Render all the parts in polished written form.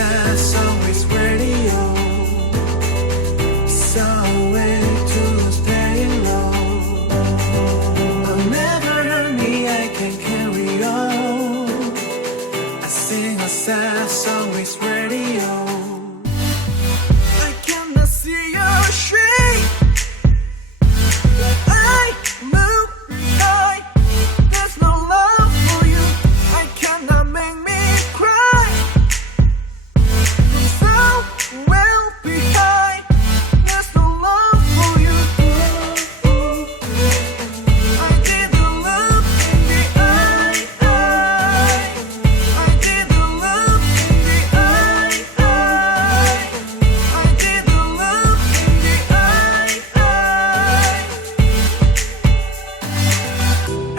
sad song with radio. It's a way to stay low. But never hurt me, I can carry on. I sing a sad song with radio. I cannot see your shame. I move right. There's no love for you. I cannot make me cry. So well behind. There's no love for you. I didn't look in the eye. I didn't look in the eye. I didn't look in the eye.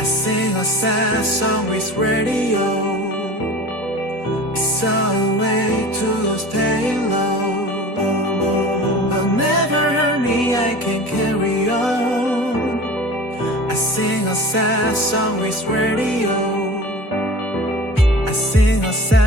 I sing a sad song with radio. It's a way to stay low. But never hurt me, I can carry on. I sing a sad song with radio. I sing a sad